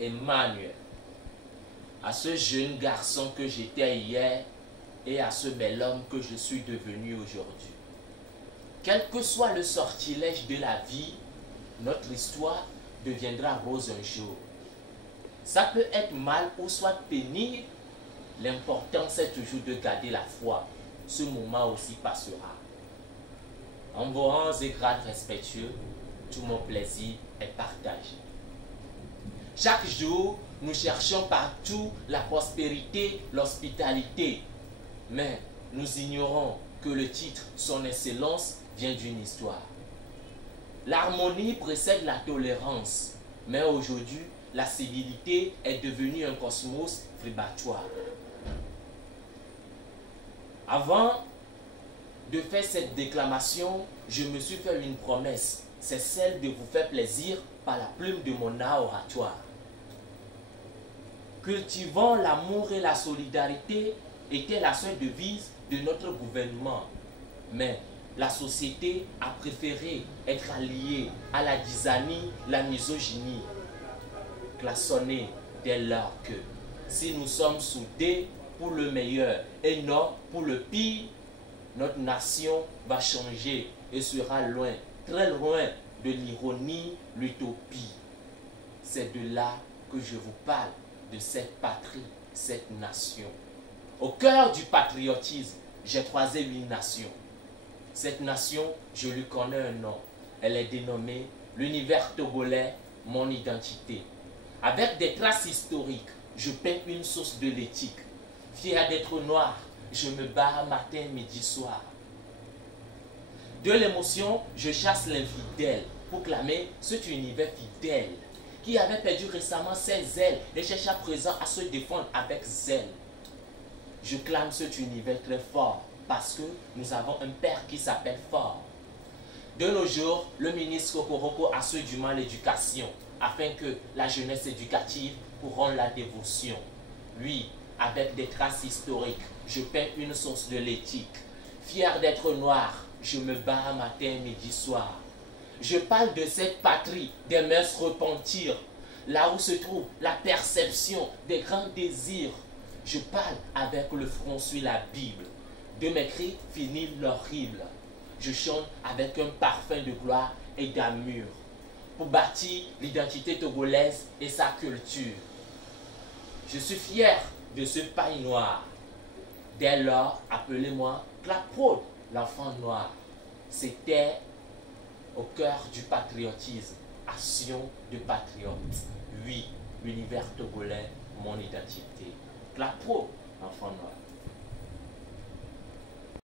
Emmanuel, à ce jeune garçon que j'étais hier et à ce bel homme que je suis devenu aujourd'hui. Quel que soit le sortilège de la vie, notre histoire deviendra rose un jour. Ça peut être mal ou soit pénible, l'important c'est toujours de garder la foi. Ce moment aussi passera. En vos rangs et grades respectueux, tout mon plaisir est partagé. Chaque jour, nous cherchons partout la prospérité, l'hospitalité. Mais nous ignorons que le titre, son excellence, vient d'une histoire. L'harmonie précède la tolérance. Mais aujourd'hui, la civilité est devenue un cosmos vibratoire. Avant de faire cette déclamation, je me suis fait une promesse. C'est celle de vous faire plaisir par la plume de mon art oratoire. Cultivons l'amour et la solidarité était la seule devise de notre gouvernement. Mais la société a préféré être alliée à la zizanie, la misogynie. Klaxonner dès lors que si nous sommes soudés pour le meilleur et non pour le pire, notre nation va changer et sera loin, très loin de l'ironie, l'utopie. C'est de là que je vous parle, de cette patrie, cette nation. Au cœur du patriotisme, j'ai croisé une nation. Cette nation, je lui connais un nom. Elle est dénommée l'univers togolais, mon identité. Avec des traces historiques, je peins une source de l'éthique. Fier d'être noir, je me bats matin, midi, soir. De l'émotion, je chasse l'infidèle pour clamer cet univers fidèle qui avait perdu récemment ses ailes et cherche à présent à se défendre avec zèle. Je clame cet univers très fort parce que nous avons un père qui s'appelle fort. De nos jours, le ministre Okoroko a su dûment l'éducation afin que la jeunesse éducative pourront la dévotion. Lui, avec des traces historiques, je peins une source de l'éthique. Fier d'être noir, je me bats matin, midi, soir. Je parle de cette patrie des mœurs repentir, là où se trouve la perception des grands désirs. Je parle avec le front sur la Bible. De mes cris finit l'horrible. Je chante avec un parfum de gloire et d'amour pour bâtir l'identité togolaise et sa culture. Je suis fier de ce paille noir. Dès lors, appelez-moi Clapod, l'enfant noir. C'était au cœur du patriotisme, action de patriote. Oui, l'univers togolais, mon identité. Clapod, l'enfant noir.